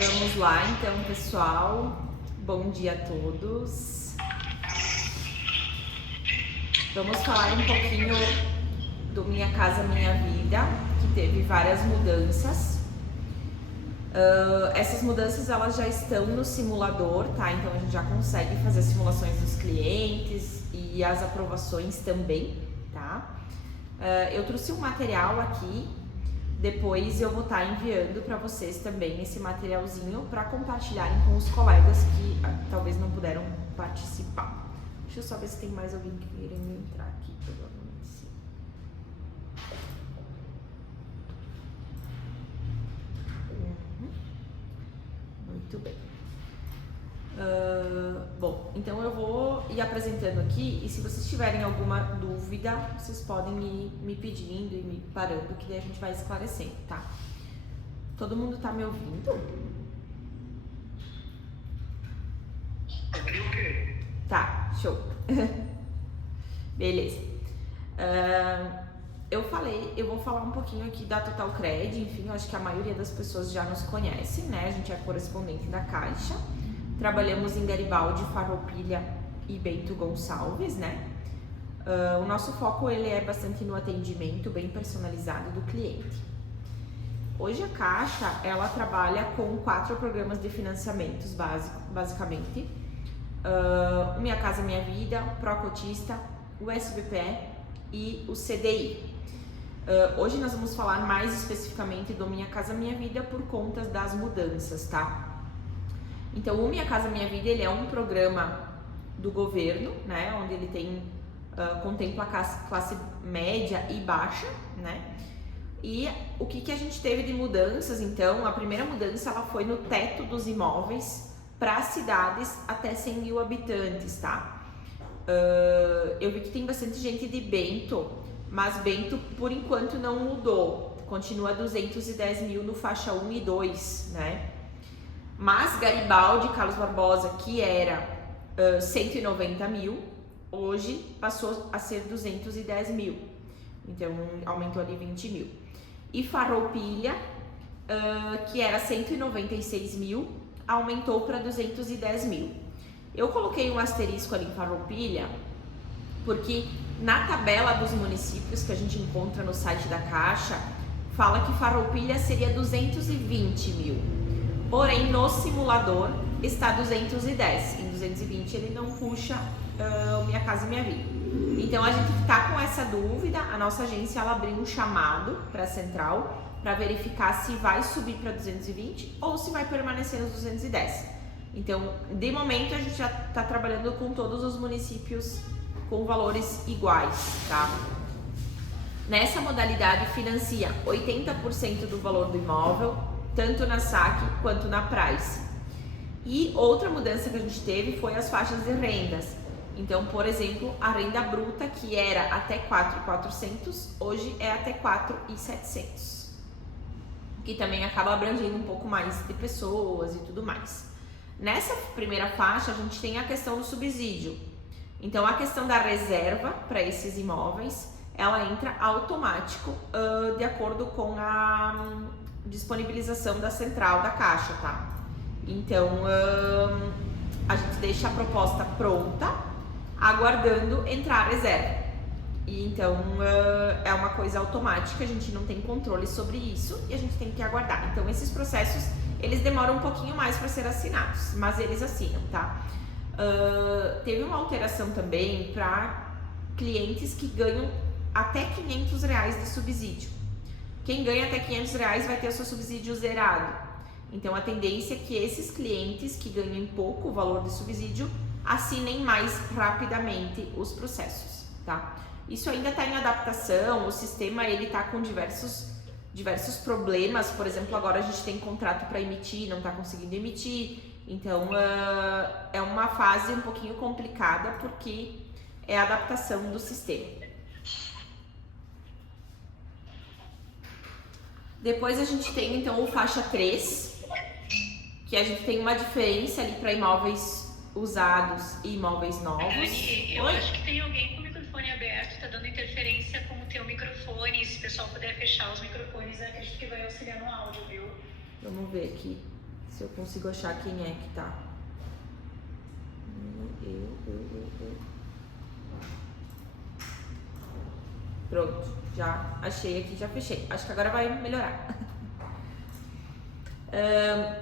Vamos lá então, pessoal. Bom dia a todos. Vamos falar um pouquinho do Minha Casa Minha Vida, que teve várias mudanças. Essas mudanças elas já estão no simulador, tá? Então a gente já consegue fazer simulações dos clientes e as aprovações também, tá? Eu trouxe um material aqui, depois eu vou estar enviando para vocês também esse materialzinho para compartilharem com os colegas que talvez não puderam participar. Deixa eu só ver se tem mais alguém que queira entrar aqui, provavelmente sim. Muito bem. Bom, então eu vou ir apresentando aqui e se vocês tiverem alguma dúvida, vocês podem ir me pedindo e me parando, que daí a gente vai esclarecendo, tá? Todo mundo tá me ouvindo? Tá, show. Beleza. Eu vou falar um pouquinho aqui da Total Cred, enfim, eu acho que a maioria das pessoas já nos conhece, né? A gente é correspondente da Caixa. Trabalhamos em Garibaldi, Farroupilha e Bento Gonçalves, né? O nosso foco ele é bastante no atendimento bem personalizado do cliente. Hoje a Caixa, ela trabalha com 4 programas de financiamentos basicamente. O Minha Casa Minha Vida, o Procotista, o SBPE e o CDI. Hoje nós vamos falar mais especificamente do Minha Casa Minha Vida por conta das mudanças, tá? Então, o Minha Casa Minha Vida, ele é um programa do governo, né, onde ele tem, contempla a classe média e baixa, né, e o que a gente teve de mudanças, então, a primeira mudança, ela foi no teto dos imóveis para cidades até 100 mil habitantes, tá? Eu vi que tem bastante gente de Bento, mas Bento, por enquanto, não mudou, continua 210 mil no faixa 1 e 2, né? Mas Garibaldi, Carlos Barbosa, que era 190 mil, hoje passou a ser 210 mil. Então, aumentou ali 20 mil. E Farroupilha, que era 196 mil, aumentou para 210 mil. Eu coloquei um asterisco ali em Farroupilha, porque na tabela dos municípios que a gente encontra no site da Caixa, fala que Farroupilha seria 220 mil. Porém, no simulador está 210. Em 220 ele não puxa o Minha Casa Minha Vida. Então, a gente está com essa dúvida. A nossa agência ela abriu um chamado para a central para verificar se vai subir para 220 ou se vai permanecer nos 210. Então, de momento, a gente já está trabalhando com todos os municípios com valores iguais, tá? Nessa modalidade, financia 80% do valor do imóvel, tanto na saque quanto na price. E outra mudança que a gente teve foi as faixas de rendas. Então, por exemplo, a renda bruta, que era até 4.400, hoje é até 4.700. Que também acaba abrangendo um pouco mais de pessoas e tudo mais. Nessa primeira faixa, a gente tem a questão do subsídio. Então, a questão da reserva para esses imóveis, ela entra automático de acordo com a disponibilização da central da Caixa, tá? Então, a gente deixa a proposta pronta, aguardando entrar a reserva. E então, é uma coisa automática, a gente não tem controle sobre isso e a gente tem que aguardar. Então, esses processos, eles demoram um pouquinho mais para ser assinados, mas eles assinam, tá? Teve uma alteração também para clientes que ganham até R$500 de subsídio. Quem ganha até R$500 vai ter o seu subsídio zerado. Então, a tendência é que esses clientes que ganham pouco o valor de subsídio assinem mais rapidamente os processos, tá? Isso ainda está em adaptação, o sistema ele está com diversos problemas. Por exemplo, agora a gente tem contrato para emitir, não está conseguindo emitir. Então, é uma fase um pouquinho complicada porque é a adaptação do sistema. Depois a gente tem então o faixa 3, que a gente tem uma diferença ali para imóveis usados e imóveis novos. Dani, eu acho que tem alguém com o microfone aberto, tá dando interferência com o teu microfone. Se o pessoal puder fechar os microfones, eu acredito que vai auxiliar no áudio, viu? Vamos ver aqui Se eu consigo achar quem é que tá. Pronto, já achei aqui, já fechei. Acho que agora vai melhorar.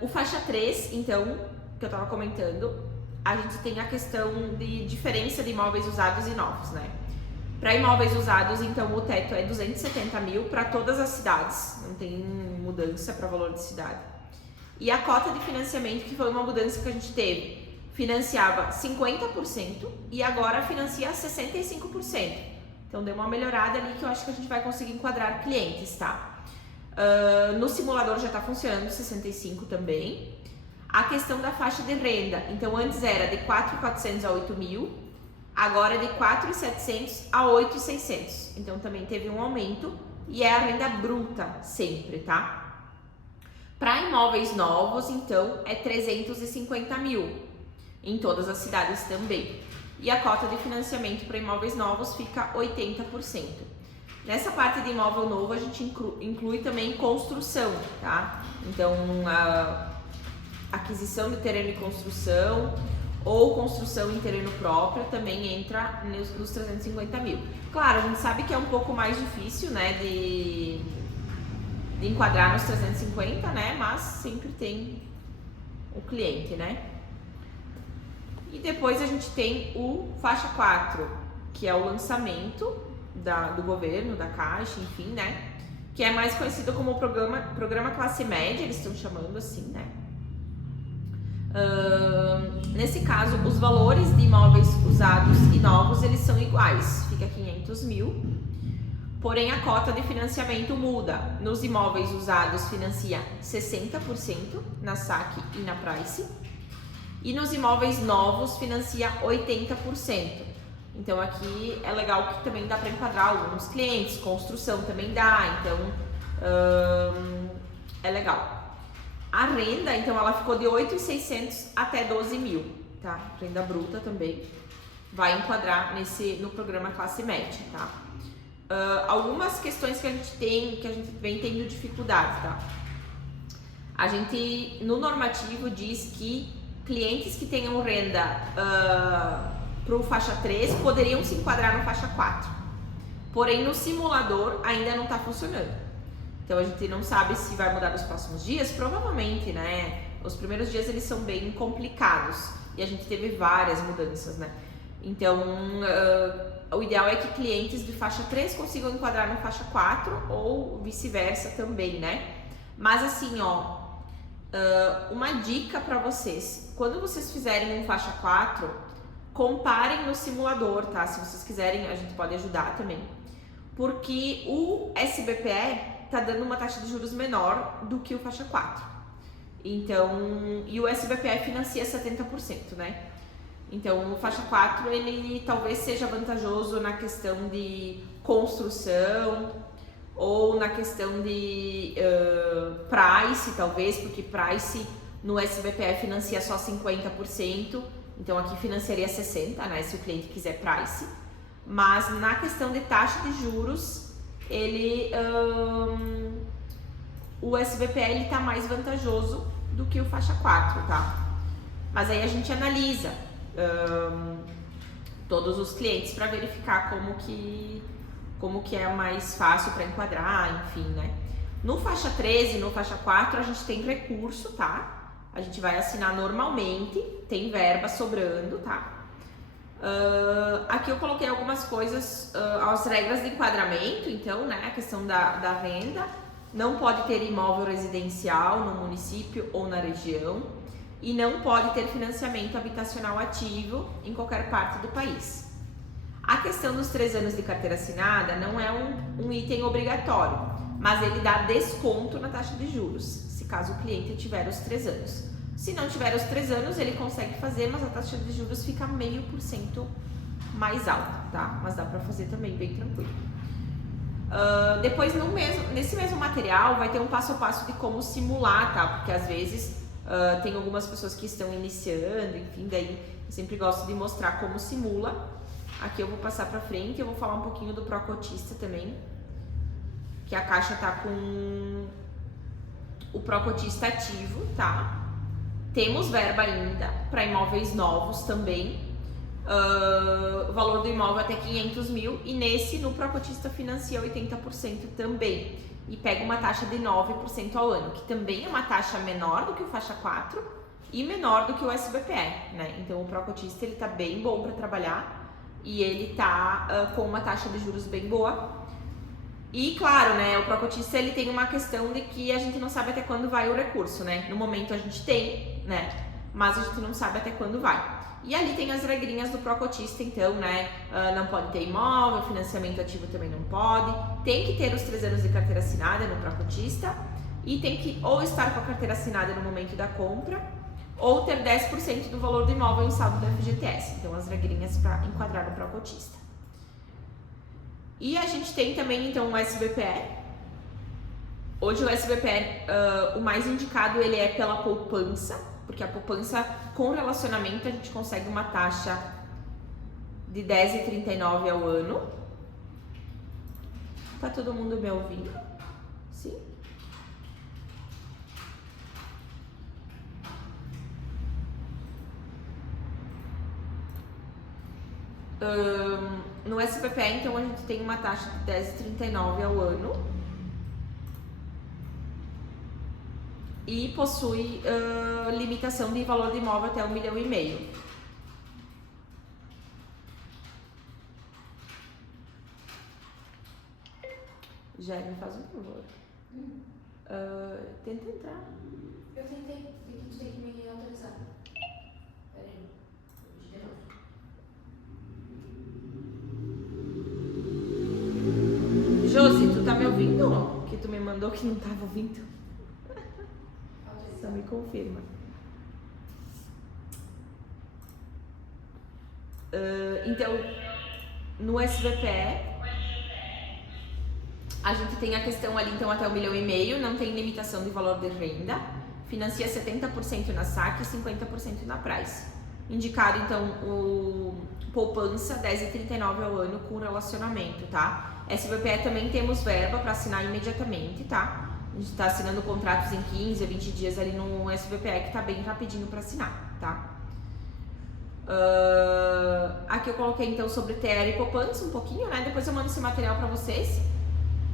O faixa 3, então, que eu tava comentando, a gente tem a questão de diferença de imóveis usados e novos, né? Para imóveis usados, então, o teto é 270 mil para todas as cidades, não tem mudança para valor de cidade. E a cota de financiamento, que foi uma mudança que a gente teve, financiava 50% e agora financia 65%. Então, deu uma melhorada ali que eu acho que a gente vai conseguir enquadrar clientes, tá? No simulador já está funcionando 65 também. A questão da faixa de renda, então antes era de 4.400 a 8.000, agora é de 4.700 a 8.600. Então também teve um aumento e é a renda bruta sempre, tá? Para imóveis novos, então é 350 mil em todas as cidades também. E a cota de financiamento para imóveis novos fica 80%. Nessa parte de imóvel novo, a gente inclui também construção, tá? Então, a aquisição de terreno e construção ou construção em terreno próprio também entra nos 350 mil. Claro, a gente sabe que é um pouco mais difícil, né, de enquadrar nos 350, né? Mas sempre tem o cliente, né? E depois a gente tem o faixa 4, que é o lançamento do governo, da Caixa, enfim, né? Que é mais conhecido como programa classe média, eles estão chamando assim, né? Nesse caso, os valores de imóveis usados e novos, eles são iguais, fica 500 mil. Porém, a cota de financiamento muda. Nos imóveis usados, financia 60% na SAC e na Price. E nos imóveis novos, financia 80%. Então aqui é legal que também dá para enquadrar alguns clientes, construção também dá, então é legal. A renda, então, ela ficou de 8.600 até 12 mil, tá? Renda bruta também vai enquadrar no programa classe média, tá? Algumas questões que a gente vem tendo dificuldade, tá? A gente, no normativo, diz que clientes que tenham renda para o faixa 3 poderiam se enquadrar no faixa 4. Porém, no simulador ainda não está funcionando. Então, a gente não sabe se vai mudar nos próximos dias. Provavelmente, né? Os primeiros dias eles são bem complicados e a gente teve várias mudanças, né? Então, o ideal é que clientes de faixa 3 consigam enquadrar no faixa 4 ou vice-versa também, né? Mas assim, ó, uma dica para vocês. Quando vocês fizerem um faixa 4, comparem no simulador, tá? Se vocês quiserem, a gente pode ajudar também. Porque o SBPE tá dando uma taxa de juros menor do que o faixa 4. Então, e o SBPE financia 70%, né? Então, o faixa 4, ele talvez seja vantajoso na questão de construção ou na questão de price, talvez, porque price no SBPE financia só 50%, então aqui financiaria 60%, né, se o cliente quiser price. Mas na questão de taxa de juros, o SBPE ele tá mais vantajoso do que o faixa 4, tá? Mas aí a gente analisa todos os clientes para verificar como que é mais fácil para enquadrar, enfim, né? No faixa 13 e no faixa 4 a gente tem recurso, tá? A gente vai assinar normalmente, tem verba sobrando, tá? Aqui eu coloquei algumas coisas, as regras de enquadramento, então, né? A questão da renda, não pode ter imóvel residencial no município ou na região e não pode ter financiamento habitacional ativo em qualquer parte do país. A questão dos 3 anos de carteira assinada não é um item obrigatório, mas ele dá desconto na taxa de juros, se caso o cliente tiver os 3 anos. Se não tiver os 3 anos, ele consegue fazer, mas a taxa de juros fica 0,5% mais alta, tá? Mas dá para fazer também bem tranquilo. Depois, nesse mesmo material, vai ter um passo a passo de como simular, tá? Porque às vezes tem algumas pessoas que estão iniciando, enfim, daí eu sempre gosto de mostrar como simula. Aqui eu vou passar para frente, eu vou falar um pouquinho do Procotista também, que a Caixa tá com o Procotista ativo, tá? Temos verba ainda para imóveis novos também. O valor do imóvel até 500 mil, e nesse, no Procotista financia 80% também, e pega uma taxa de 9% ao ano, que também é uma taxa menor do que o faixa 4 e menor do que o SBPE, né? Então o Procotista ele tá bem bom para trabalhar e ele tá com uma taxa de juros bem boa. E claro, né, o Procotista ele tem uma questão de que a gente não sabe até quando vai o recurso, né? No momento a gente tem, né? Mas a gente não sabe até quando vai. E ali tem as regrinhas do Procotista, então, né, não pode ter imóvel, financiamento ativo também não pode, tem que ter os 3 anos de carteira assinada no Procotista e tem que ou estar com a carteira assinada no momento da compra ou ter 10% do valor do imóvel em saldo do FGTS. Então, as regrinhas para enquadrar no Procotista. E a gente tem também, então, o SBPE. Hoje o SBPE, o mais indicado, ele é pela poupança, porque a poupança com relacionamento a gente consegue uma taxa de 10,39 ao ano. Tá todo mundo me ouvindo? Sim? No SBPE, então, a gente tem uma taxa de 10,39 ao ano. E possui limitação de valor de imóvel até 1,5 milhão. Jeremy, faz um favor. Tenta entrar. Eu tentei, tu tem que me autorizar. Peraí, de novo. Josi, tu tá me ouvindo? Que tu me mandou que não tava ouvindo. Só me confirma. Então, no SBPE, a gente tem a questão ali, então, até 1,5 milhão, não tem limitação de valor de renda, financia 70% na SAC e 50% na Price. Indicado, então, o poupança 10,39 ao ano com relacionamento, tá? SBPE também temos verba para assinar imediatamente, tá? A gente tá assinando contratos em 15 a 20 dias ali no SBPE, que tá bem rapidinho para assinar, tá? Aqui eu coloquei então sobre TR e poupança um pouquinho, né? Depois eu mando esse material para vocês.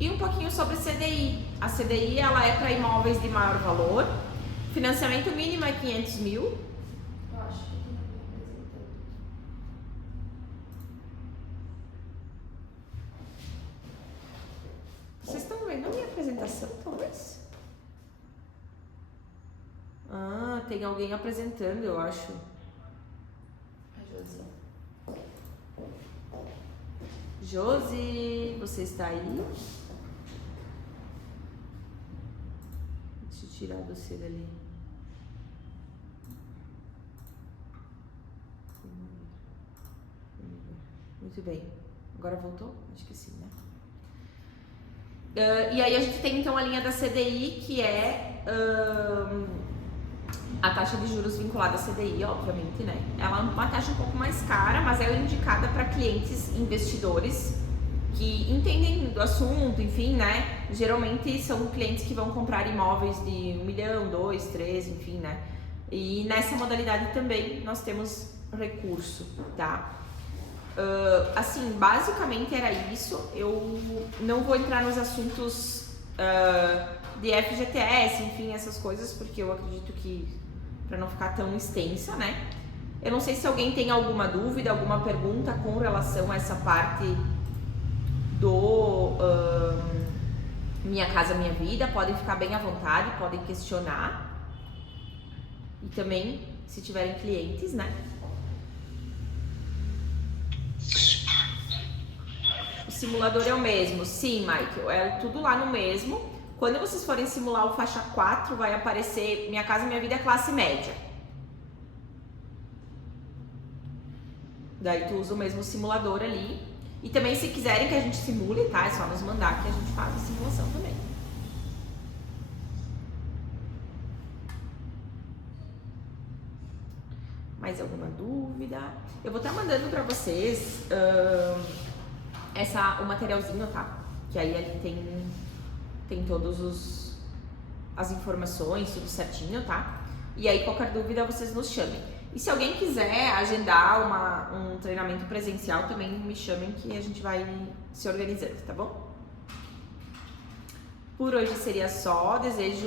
E um pouquinho sobre CDI. A CDI, ela é para imóveis de maior valor. Financiamento mínimo é 500 mil. Eu acho que tem alguém apresentando. Vocês estão vendo a minha apresentação, talvez? Tem alguém apresentando, eu acho. A Josi. Josi, você está aí? Deixa eu tirar você dali. Muito bem. Agora voltou? Acho que sim, né? E aí a gente tem então a linha da CDI, que é a taxa de juros vinculada à CDI, obviamente, né? Ela é uma taxa um pouco mais cara, mas ela é indicada para clientes investidores que entendem do assunto, enfim, né? Geralmente são clientes que vão comprar imóveis de 1 milhão, 2, 3, enfim, né? E nessa modalidade também nós temos recurso, tá? Assim, basicamente era isso. Eu não vou entrar nos assuntos de FGTS, enfim, essas coisas, porque eu acredito que para não ficar tão extensa, né? Eu não sei se alguém tem alguma dúvida, alguma pergunta com relação a essa parte do Minha Casa Minha Vida. Podem ficar bem à vontade, podem questionar. E também, se tiverem clientes, né? O simulador é o mesmo. Sim, Michael, é tudo lá no mesmo. Quando vocês forem simular o faixa 4, vai aparecer Minha Casa Minha Vida classe média. Daí tu usa o mesmo simulador ali. E também, se quiserem que a gente simule, tá? É só nos mandar que a gente faz a simulação também. Mais alguma dúvida? Eu vou estar mandando pra vocês o materialzinho, tá? Que aí ali tem todos as informações, tudo certinho, tá? E aí, qualquer dúvida, vocês nos chamem. E se alguém quiser agendar um treinamento presencial, também me chamem que a gente vai se organizando, tá bom? Por hoje seria só. Desejo